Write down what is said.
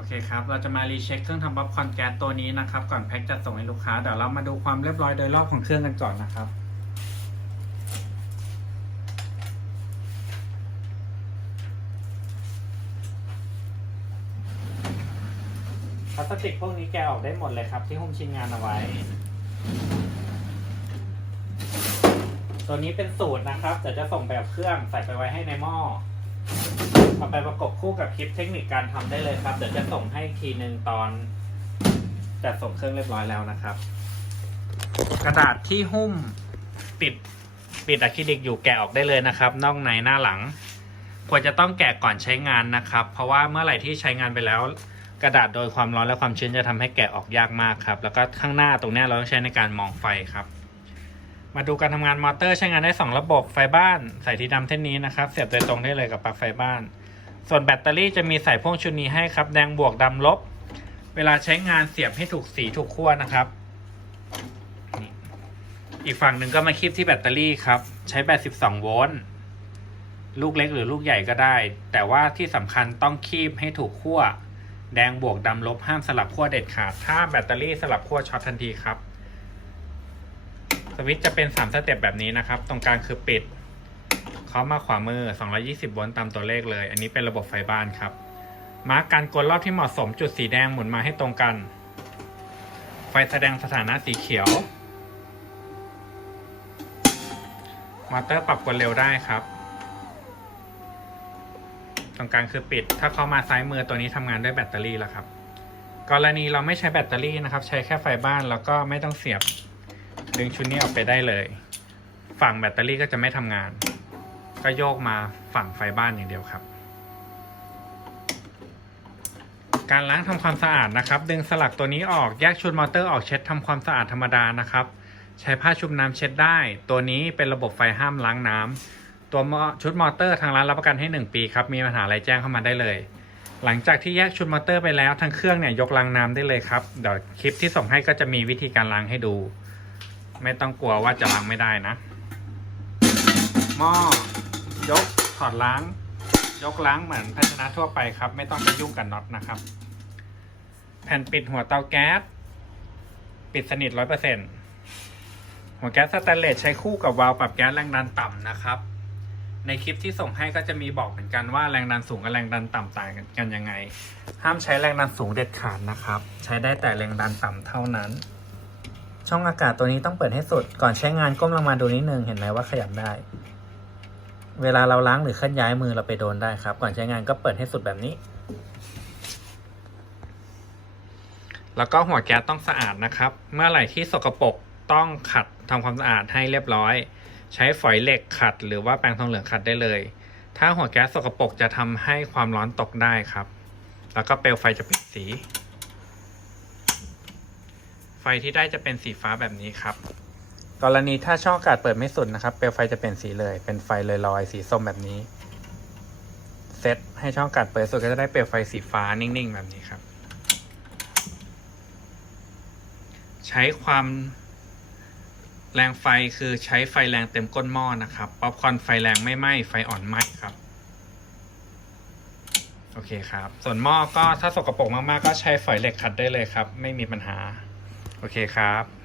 อเคครับ เราจะมารีเช็คเครื่องทำป๊อปคอนแก๊สตัวนี้นะครับ ก่อนแพ็คจะส่งให้ลูกค้า เดี๋ยวเรามาดูความเรียบร้อยโดยรอบของเครื่องกันก่อนนะครับพลาสติกพวกนี้แกะออกได้หมดเลยครับที่หุ้มชิ้นงานเอาไว้ ตัวนี้เป็นสูตรนะครับ เดี๋ยวจะส่งแบบเครื่องใส่ไปไว้ให้ในหม้อ เอาไปประกบคู่กับคลิปเทคนิคการทำได้เลยครับ เดี๋ยวจะส่งให้อีกทีหนึ่งตอนจัดส่งเครื่องเรียบร้อยแล้วนะครับ กระดาษที่หุ้มปิดปิดอะคริลิกอยู่แกะออกได้เลยนะครับนอกในหน้าหลัง ควรจะต้องแกะก่อนใช้งานนะครับ เพราะว่าเมื่อไหร่ที่ใช้งานไปแล้ว กระดาษโดยความร้อนและความชื้นจะทำให้แกะออกยากมากครับ แล้วก็ข้างหน้าตรงนี้เราต้องใช้ในการมองไฟครับ มาดูการทำงานมอเตอร์ใช้งานได้ 2 ระบบไฟบ้านใส่ที่ดำเท่นนี้นะครับ เสียบโดยตรงได้เลยกับปลั๊กไฟบ้าน ส่วนแบตเตอรี่จะมีใส่พ่วงชุดนี้ให้ครับ แดงบวกดำลบ เวลาใช้งานเสียบให้ถูกสีถูกขั้วนะครับ อีกฝั่งหนึ่งก็มาคีบที่แบตเตอรี่ครับ ใช้แบต 12 โวลต์ลูกเล็กหรือลูกใหญ่ก็ได้ แต่ว่าที่สำคัญต้องคีบให้ถูกขั้วแดงบวกดำลบห้ามสลับขั้วเด็ดขาดถ้าแบตเตอรี่สลับขั้วช็อตทันทีครับ วิตช์จะเป็น 3 สเต็ปแบบนี้นะครับ ตรงกลางคือปิด เขามาขวามือ 220 โวลต์ตามตัวเลขเลย อันนี้เป็นระบบไฟบ้านครับ มาร์กการกดรอบที่เหมาะสมจุดสีแดงหมุนมาให้ตรงกัน ไฟแสดงสถานะสีเขียว มอเตอร์ปรับกดเร็วได้ครับตรงกลางคือปิด ถ้าเข้ามาซ้ายมือตัวนี้ทำงานด้วยแบตเตอรี่แล้วครับ กรณีเราไม่ใช้แบตเตอรี่นะครับ ใช้แค่ไฟบ้านแล้วก็ไม่ต้องเสียบ ดึงชุดนี้ออกไปได้เลย ฝั่งแบตเตอรี่ก็จะไม่ทำงาน ก็โยกมาฝั่งไฟบ้านอย่างเดียวครับ การล้างทำความสะอาดนะครับ ดึงสลักตัวนี้ออกแยกชุดมอเตอร์ออกเช็ดทำความสะอาดธรรมดานะครับ ใช้ผ้าชุบน้ำเช็ดได้ ตัวนี้เป็นระบบไฟห้ามล้างน้ำตัวชุดมอเตอร์ทางร้านรับประกันให้ 1 ปีครับมีปัญหาอะไรแจ้งเข้ามาได้เลยหลังจากที่แยกชุดมอเตอร์ไปแล้วทั้งเครื่องเนี่ยยกล้างน้ำได้เลยครับ เดี๋ยวคลิปที่ส่งให้ก็จะมีวิธีการล้างให้ดู ไม่ต้องกลัวว่าจะล้างไม่ได้นะ หม้อยกถอดล้าง ยกล้างเหมือนภาชนะทั่วไปครับ ไม่ต้องไปยุ่งกับน็อตนะครับ แผ่นปิดหัวเตาแก๊สปิดสนิทร้อยเปอร์เซ็นหัวแก๊สสแตนเลสใช้คู่กับวาล์วปรับแก๊สแรงดันต่ำนะครับ ในคลิปที่ส่งให้ก็จะมีบอกเหมือนกันว่าแรงดันสูงกับแรงดันต่ำต่างกันยังไง ห้ามใช้แรงดันสูงเด็ดขาดนะครับ ใช้ได้แต่แรงดันต่ำเท่านั้น ช่องอากาศตัวนี้ต้องเปิดให้สุด ก่อนใช้งานก้มลงมาดูนิดนึง เห็นไหมว่าขยับได้ เวลาเราล้างหรือเคลื่อนย้ายมือเราไปโดนได้ครับ ก่อนใช้งานก็เปิดให้สุดแบบนี้ แล้วก็หัวแก๊สต้องสะอาดนะครับ เมื่อไหร่ที่สกปรกต้องขัดทำความสะอาดให้เรียบร้อย ใช้ฝอยเหล็กขัด หรือว่าแปรงทองเหลืองขัดได้เลย ถ้าหัวแก๊สสกปรกจะทำให้ความร้อนตกได้ครับ แล้วก็เปลวไฟจะเปลี่ยนสี ไฟที่ได้จะเป็นสีฟ้าแบบนี้ครับ กรณีถ้าช่องอากาศเปิดไม่สุดนะครับ เปลวไฟจะเปลี่ยนสีเลย เป็นไฟลอยๆสีส้มแบบนี้ เซตให้ช่องอากาศเปิดสุดก็จะได้เปลวไฟสีฟ้านิ่งๆ แบบนี้ครับ ใช้ความแรงไฟคือใช้ไฟแรงเต็มก้นหม้อนะครับ ป๊อปคอนไฟแรงไม่ไหม้ไฟอ่อนไหม้ครับ โอเคครับ ส่วนหม้อก็ถ้าสกปรกมากๆ ก็ใช้ฝอยเหล็กขัดได้เลยครับ ไม่มีปัญหา โอเคครับ